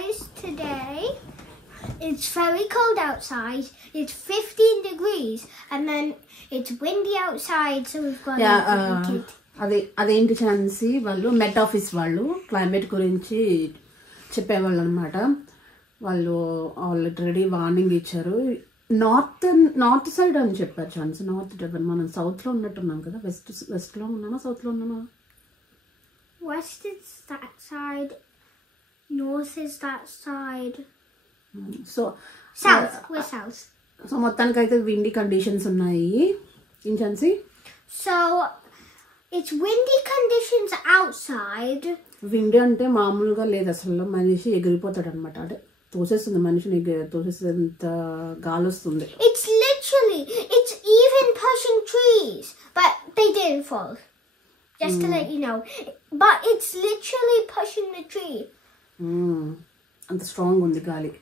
guys, today it's very cold outside. It's 15 degrees and then it's windy outside, so we've got అదేంటి ఛాన్సీ వాళ్ళు మెట్ office వాళ్ళు climate గురించి చెప్పేవాళ్ళు అనమాట. వాళ్ళు ఆల్రెడీ వార్నింగ్ ఇచ్చారు. నార్త్ సైడ్ అని చెప్పారు ఛాన్స్. నార్త్ మనం సౌత్ లో ఉన్నట్టున్నాం కదా. వెస్ట్ లో ఉన్నామా సౌత్ లో ఉన్నామా? West is that side, north is that side. So south, we're south. So మొత్తానికైతే విండీ కండిషన్స్ ఉన్నాయి ఏం ఛాన్సీ? So it's windy conditions outside. Windy అంటే మామూలుగా లేదు అసలు, మనిషి ఎగిరిపోతాడు అనమాట. అంటే తోసేస్తుంది మనిషిని, తోసేసేంత గాలి వస్తుంది. It's literally, it's even pushing trees, but they didn't fall. Just to let you know. But it's literally pushing the tree. అంత స్ట్రాంగ్ ఉంది గాలి.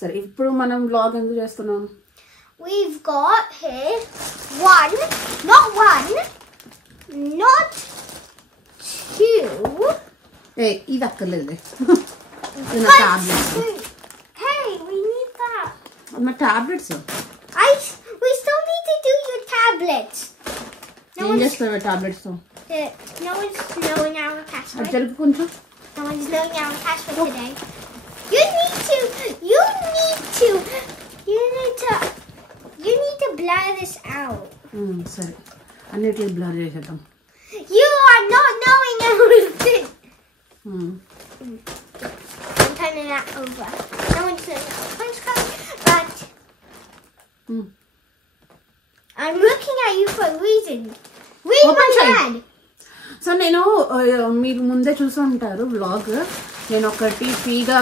సరే ఇప్పుడు మనం వ్లాగ్ ఎందుకు చేస్తున్నాం? We've got here one, not two. ఇది అక్కర్లేదు. Hey, we need that. My tablets. We still need to do your tablets. No one's tablets. No one's knowing our password. No one's knowing our password today. You need to blur this out. Sorry. I need to blur it out. You are not knowing everything. I'm turning that over. No one's knowing our password, but I'm looking at you for a reaon. Read my hand. So నేను మీరు ముందే చూసి ఉంటారు vlog. నేను ఒకటి ఫ్రీగా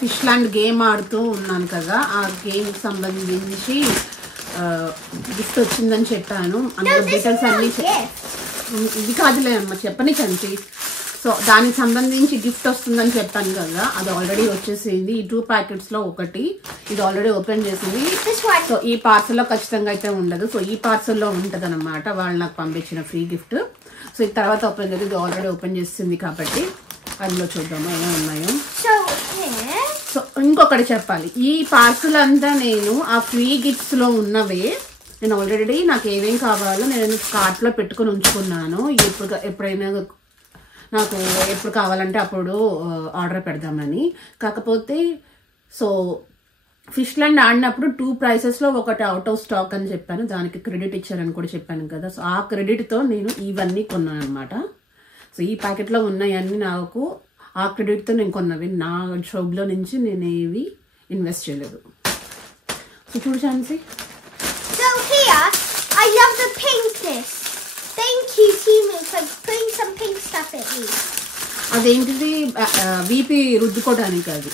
fish land game ఆడుతూ ఉన్నాను కదా. ఆ గేమ్కి సంబంధించి గిఫ్ట్ వచ్చిందని చెప్పాను. అందులో డీటెయిల్స్ అన్నీ ఇది కాదులే అమ్మ చెప్పని చంటి. సో దానికి సంబంధించి గిఫ్ట్ వస్తుందని చెప్పాను కదా, అది ఆల్రెడీ వచ్చేసింది. ఈ 2 ప్యాకెట్స్లో ఒకటి ఇది ఆల్రెడీ ఓపెన్ చేసింది. సో ఈ పార్సల్లో ఖచ్చితంగా అయితే ఉండదు. సో ఈ పార్సల్లో ఉంటుంది అనమాట, వాళ్ళు నాకు పంపించిన ఫ్రీ గిఫ్ట్. సో ఇది తర్వాత ఓపెన్ చేసి ఇది ఆల్రెడీ ఓపెన్ చేసింది కాబట్టి అందులో చూద్దాము ఏమేమి ఉన్నాయో. సో ఇంకొకటి చెప్పాలి, ఈ పార్సల్ అంతా నేను ఆ ఫ్రీ గిఫ్ట్స్లో ఉన్నవే నేను ఆల్రెడీ నాకు ఏమేమి కావాలో నేను కార్ట్లో పెట్టుకుని ఉంచుకున్నాను. ఎప్పుడైనా నాకు ఎప్పుడు కావాలంటే అప్పుడు ఆర్డర్ పెడదామని. కాకపోతే సో ఫిష్ ల్యాండ్ ఆడినప్పుడు 2 ప్రైసెస్లో ఒకటి అవుట్ ఆఫ్ స్టాక్ అని చెప్పాను, దానికి క్రెడిట్ ఇచ్చారని కూడా చెప్పాను కదా. సో ఆ క్రెడిట్తో నేను ఇవన్నీ కొన్నాను అనమాట. సో ఈ ప్యాకెట్లో ఉన్నాయన్నీ నాకు ఆ క్రెడిట్తో నేను కొన్నవి. నా షాప్లో నుంచి నేను ఏవి ఇన్వెస్ట్ చేయలేదు. సో చూడు ఛాన్సీ. So here, I love the pinkness. Thank you, Timu, for putting some pink stuff at me. అదేంటిది వీపీ రుద్దుకోవడానికి, అది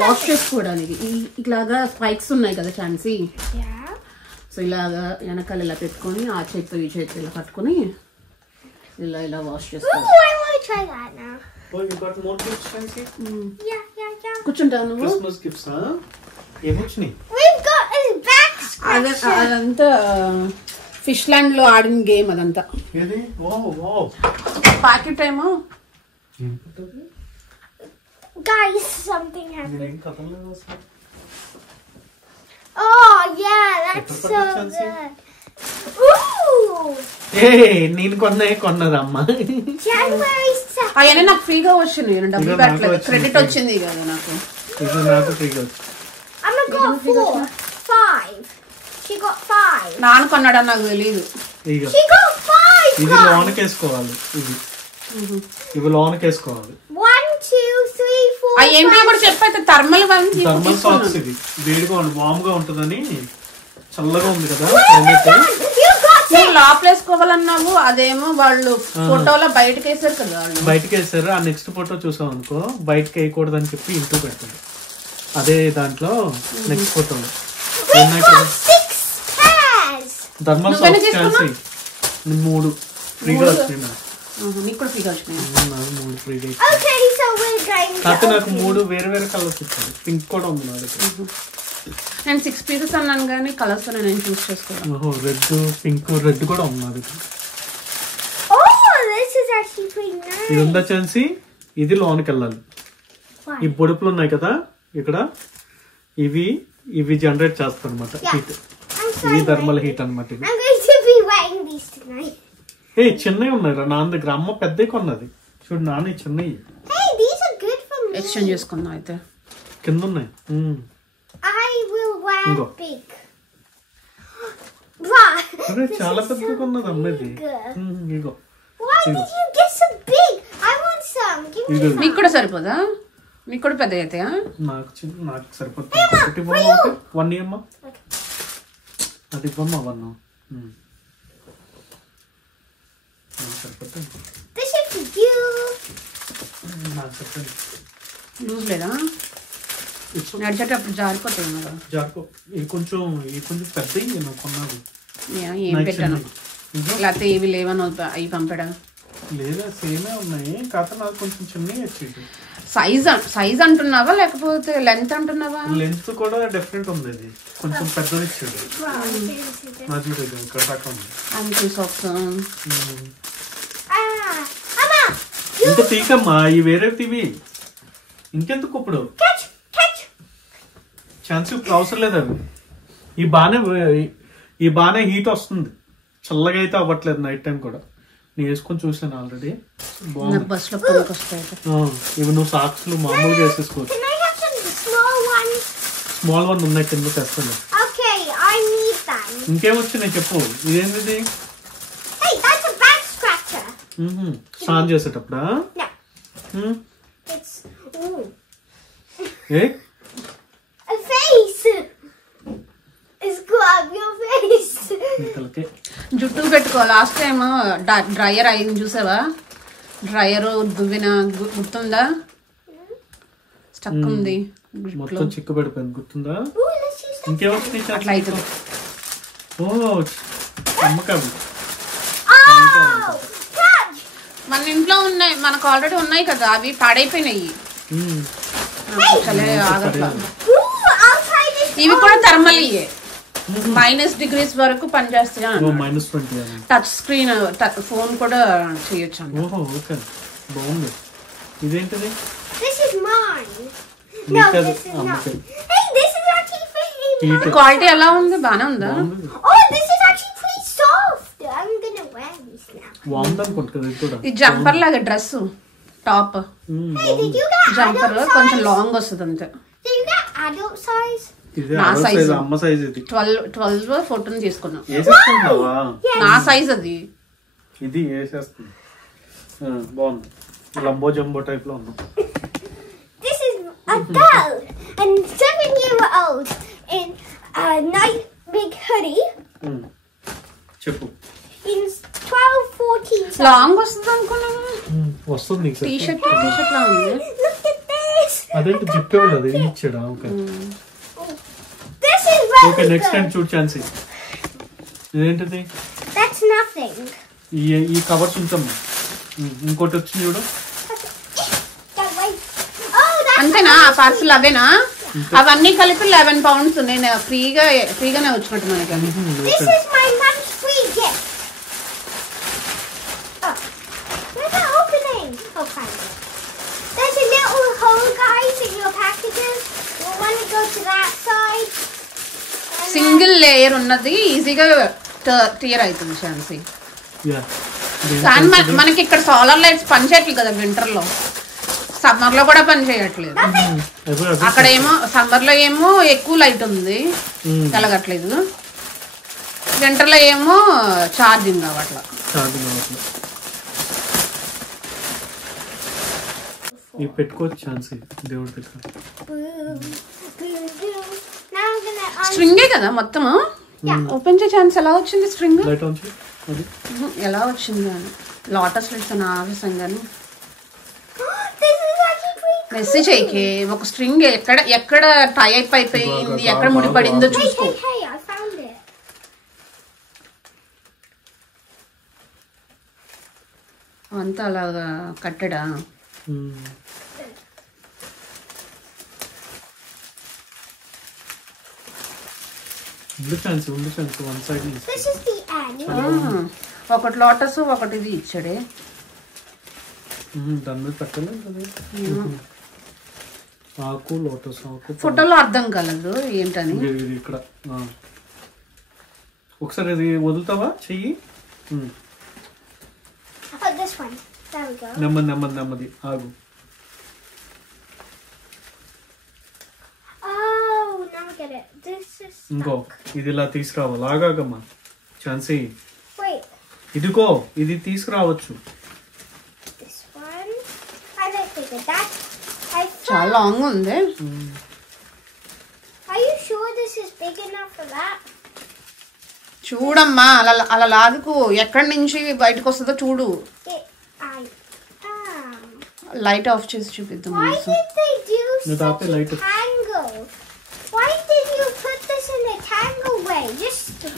వాష్ చేసుకోవడానికి. ఇలాగా స్పైక్స్ ఉన్నాయి కదా ఛాన్సీ. సో ఇలాగా వెనకాల ఇలా పెట్టుకొని ఆ చేతితో ఈ చేతితో ఇలా పట్టుకొని ఇలా వాష్ చేసుకోవాలి. కూర్చుంటావు నువ్వు. అదంతా ఫిష్ ల్యాండ్ లో ఆడిన గేమ్ అదంతా. ప్యాకెట్ ఏమో guys, something happened. Oh yeah, that's so good. నేను కొన్నదమ్మా. అవన్నీ నాకు ఫ్రీగా వచ్చింది, డబ్బులు పెట్టలేదు, క్రెడిట్ వచ్చింది కదా నాకు. నాన్న కొన్నాడా నాకు తెలియదు. ఇది లోనకేసుకోవాలి, ఇవి లోనకేసుకోవాలి. ఏంటో కూడా చెప్పైతే థర్మల్ సాక్స్. ఇది వేడిగా వామ్ గా ఉంటుందని, చల్లగా ఉంది కదా. లోపల వేసుకోవాలన్నావు, అదేమో వాళ్ళు ఫోటోలో బయటకు వేసారు కదా. బయటకు వేసారు. ఆ నెక్స్ట్ ఫోటో చూసాం అనుకో, బయటకు వేయకూడదు అని చెప్పి ఇంటూ పెడతాడు. అదే దాంట్లో నెక్స్ట్ ఫోటోలో థర్మల్ సాక్స్ ఛాన్సీ 3 ఫ్రీగా వచ్చినాయి. నీకు ఫ్రీగా వచ్చినాయి. 3 ఫ్రీగా. కాకపోతే నాకు 3 వేరే వేరే కలర్స్ ఇచ్చారు. పింక్ కూడా ఉంది నా దగ్గర. నేను 6 పీసెస్ అన్నాను కానీ కలర్స్ నేను చూస్ చేసుకోవాలి. రెడ్, పింక్, రెడ్ కూడా ఉంది నా దగ్గర. ఇది ఉందా ఛాన్సీ? ఇది లోనికి వెళ్ళాలి. ఈ బొడుపులు ఉన్నాయి కదా ఇక్కడ, ఇవి జనరేట్ చేస్తాయి అనమాట హీట్. ఇది థర్మల్ హీట్ అనమాట. ఏ చిన్నవి ఉన్నాయి రా నాన్న దగ్గర, అమ్మ పెద్దవి కొన్నది చూడు, నాన్న చిన్నవి. ఎక్స్చేంజ్ చేసుకుందాం అయితే. కింద ఉన్నాయి. అదే చాలా పెద్దగా ఉన్నది అమ్మది. ఇగో నీకు కూడా సరిపోదా? నీకు కూడా పెద్ద అవుతాయా? నాకు సరిపోతుంది. 1 ఇయమ్మా, అది ఇవ్వమ్మా 1 సరిపోతుంది. నాకు సరిపోతుంది. లూజ్ లేదా? నడిచేటప్పుడు జారిపోతాయి కదా. ఇవి కొంచెం పెద్దవి నువ్వు కొన్నావు. ఏం పెట్టాను లేకపోతే ఇవి లేవని అవి పంపడా? లేదా సేమే ఉన్నాయి, కాకపోతే నాకు కొంచెం చిన్నవి వచ్చేది. సైజ్ అంటున్నావా లేకపోతే లెంత్ అంటున్నావా? లెంత్ కూడా డిఫరెంట్ ఉంది, అది కొంచెం పెద్దది ఇచ్చాడు. ఇక్కడ దాకా ఉంది. ఇంకా తీకమ్మా, ఈ వేరే తీవి ఇంకెందుకు ఇప్పుడు ఛాన్స్ ఇప్పుడు అవసరం లేదు. అవి ఈ బానే హీట్ వస్తుంది, చల్లగా అయితే అవ్వట్లేదు నైట్ టైం కూడా. నేను వేసుకొని చూసాను ఆల్రెడీ. ఇవి నువ్వు సాక్స్లు మామూలుగా వేసేసుకోవచ్చు. స్మాల్ వన్ ఉన్నాయి కింద తెస్తాను. ఇంకేమొచ్చినాయి చెప్పు. ఇదేంటిది? స్నానం చేసేటప్పుడా? ఏ జుట్టు పెట్టుకో. లాస్ట్ టైం డ్రైయర్ అయింది చూసావా? డ్రైయర్ దువ్విన గుర్తుందా? స్టక్ ఉంది, మొత్తం చిక్కు పడిపోయింది గుర్తుందా? ఇంకేమొచ్చింది అట్లా అవుతుంది. మన ఇంట్లో ఉన్నాయి, మనకు ఆల్రెడీ ఉన్నాయి కదా, అవి పాడైపోయినాయి. ఇవి కూడా థర్మల్ -డిగ్రీస్ వరకు పనిచేస్తాయి. టచ్ స్క్రీన్ ఫోన్ కూడా చేయొచ్చు. బాగుంది. ఇదేంటిది? క్వాలిటీ ఎలా ఉంది? బానే ఉందా? ఇది జంపర్ లాగా డ్రెస్ టాప్. జంపర్ కొంచెం లాంగ్ వస్తుంది అంతే. నా సైజ్ 12 14 తీసుకున్నా. నా సైజ్ అది. ఇది వేసేస్తుంది. బాగుంది, లంబో జంబో టైప్ లో ఉన్నాం. This is a girl and 7-year-old in a nice big hoodie. చెప్పు. In 12-14 లాంగ్ వస్తుంది అనుకున్నాను. వస్తుంది. టీ షర్ట్ లా ఉంది. Look at this. అదేంటి జిప్ ఇవ్వలేదు, ఇచ్చాడా? Okay This is very okay. Next time చూడు ఛాన్స్. ఇదేంటిది? That's nothing. ఈ కవర్స్ ఉంచమ్మా. ఇంకోటి వచ్చింది చూడు. అంతేనా? పార్సల్ అవేనా? అవన్నీ కలిపి 11 pounds. నేను ఫ్రీగానే వచ్చినట్టు మనకి. This is my mom's free gift. Where's the opening? Oh, fine. There's a little hole, guys, in your packages. You want to go to that side. Single layer ఉన్నది, ఈజీగా క్లియర్ అవుతుంది ఛాన్సీ. కానీ మనకి ఇక్కడ సోలార్ లైట్స్ పనిచేయట్లేదు కదా winter లో. Summer లో కూడా పని చేయట్లేదు. అక్కడ ఏమో సమ్మర్ లో ఏమో ఎక్కువ లైట్ ఉంది, కలగట్లేదు. వింటర్ లో ఏమో ఛార్జింగ్ అవ్వట్లా. పెట్టుకోవచ్చు ఛాన్స్ దేవుడి దగ్గర. స్ట్రింగే కదా మొత్తం. ఓపెన్ చేసే ఛాన్స్ ఎలా వచ్చింది? స్ట్రింగ్ ఎలా వచ్చింది అని లోటస్ లిట్స్ అని ఆవేశంగాని మెసేజ్ అయ్యి ఒక స్ట్రింగ్ ఎక్కడ టైప్ అయిపోయింది, ఎక్కడ ముడిపడిందో చూసుకో. అంతా అలాగా కట్టడా? ఒకటి లోటస్ ఒకటి ఇది ఇచ్చాడే. దాని మీద పెట్టలేదు అది. ఆకు లోటస్ ఆకు ఫోటోలో అర్థం కాలేదు ఏంటని. ఇది ఇక్కడ ఒకసారి ఇది వదులుతావా చెయ్యి. నెమ్మది నెమ్మది నెమ్మది ఆగు. ఇంకో ఇది ఇలా తీసుకురావాలి. ఆగాగమ్మా ఛాన్సీ. ఇదిగో ఇది తీసుకురావచ్చు. చాలా లాంగ్ ఉంది. చూడమ్మా అలా అలా లాదుకు ఎక్కడి నుంచి బయటకు వస్తుందో చూడు. లైట్ ఆఫ్ చేసి చూపిద్దాం.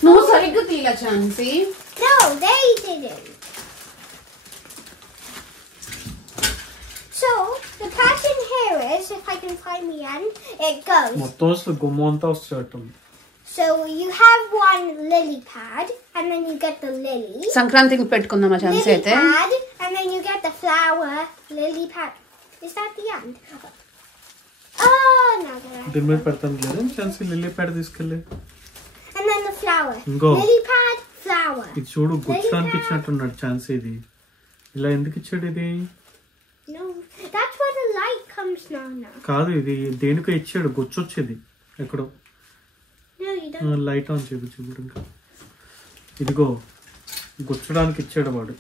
నువ్వు సరిగ్గా తీలా ఛాన్సీ. No, they didn't. So the pattern here is, if I can find the end, it goes. మొత్తం వస్తుంది గుమ్మ అంతా వస్తుంది. So you have one lily pad, and then you get the lily. సంక్రాంతికి పెట్టుకుందామా ఛాన్సీ అయితే. Lily pad, and then you get the flower. Lily pad. Is that the end? Oh no. దీని మీద పెడతాను లేదు ఛాన్సీ. లిల్లీ ప్యాడ్ తీసుకెళ్ళి. And then the flower. ఇంకో lily pad, flower. ఇది చూడు గుచ్చడానికి ఇచ్చినట్టున్నాడు ఛాన్సీ. ఇది ఇలా ఎందుకు ఇచ్చాడు ఇది? No, that's where the light comes now. కాదు ఇది దేనికో ఇచ్చాడు. గుచ్చొచ్చేది ఎక్కడో. No, you don't. Light on చూడు చూడు. ఇంకా ఇదిగో గుచ్చడానికి ఇచ్చాడు వాడు.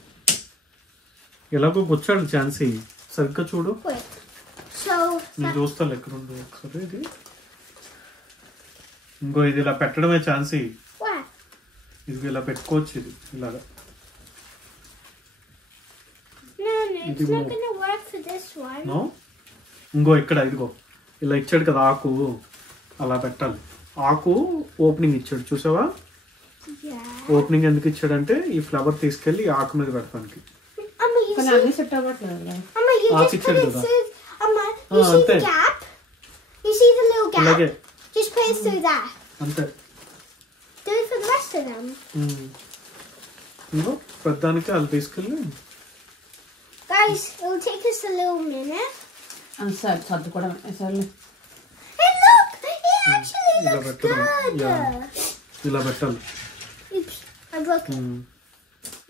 ఎలాగో గుచ్చాడు ఛాన్సీ. సరిగ్గా చూడు. Wait. So నేను చూస్తాను ఎక్కడ ఉందో ఒకసారి. ఇది ఇంకో ఇది ఇలా పెట్టడమే ఛాన్సీ. what? ఇది ఇలా పెట్టుకోవచ్చు. ఇది ఇలాగా. No, it's not gonna work for this one. No ఇంకో ఇక్కడ ఇదిగో ఇలా ఇచ్చాడు కదా ఆకు. అలా పెట్టాలి. ఆకు ఓపెనింగ్ ఇచ్చాడు చూసావా. Yeah. ఓపెనింగ్ ఎందుకు ఇచ్చాడంటే ఈ ఫ్లవర్ తీసుకెళ్లి ఆకు మీద పెడతానికి. Amma, you కానీ see? అన్ని సెట్ అవ్వట్లేదు. Amma, you Ah, just put picture it da. through. Amma, you see the ante. gap? You see the little gap? ఇలాగే Just put it through there. అంతే. Do it for the rest of them. ఇంకో పెద్దానికి అది తీసుకెళ్ళి. Guys, it'll take us a little minute. సరే సర్దుకోవడం సర్లే. Hey, look! It actually ఇలా looks పెట్టడం. good. ఇలా పెట్టాలి. Oops, I broke it.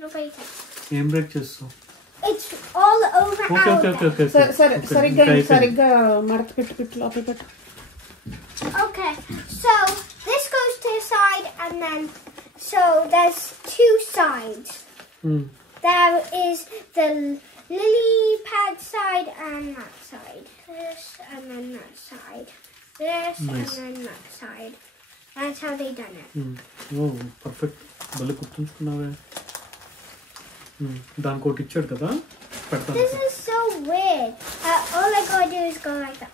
No break it. ఏం బ్రేక్ చేస్తావు? It's all over okay our okay okay bed. Okay సరే సరిగ్గా సరిగ్గా మడత పెట్టు లోపల పెట్టు. Okay, so this goes to the side, and then so there's two sides. There is the lily pad side and that side. This and then that side. This Nice. and then that side. That's how they done it. ఓ perfect. భలే గుర్తుంచుకున్నావే. దానికి ఒకటి ఇచ్చాడు కదా పెడతాను. This is so weird. All I gotta do is go like that.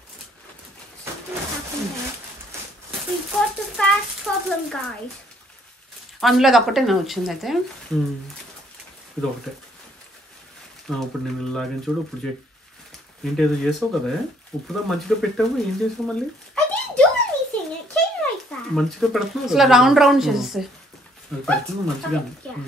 What's happened there? We've got the fast problem, guys. అందులో అది ఒకటే నా వచ్చింది అయితే. ఇది ఒకటే. ఇప్పుడు నేను లాగిన చూడు. ఇప్పుడు ఏంటి ఏదో చేసావు కదా. ఇప్పుడు మంచిగా పెట్టావు. ఏం చేసావు మళ్ళీ? I didn't do anything. It came like that. మంచిగా పెడుతున్నావు. అసలు రౌండ్ రౌండ్ చేసేస్తే అది పెడుతున్నావు మంచిగా. Yeah.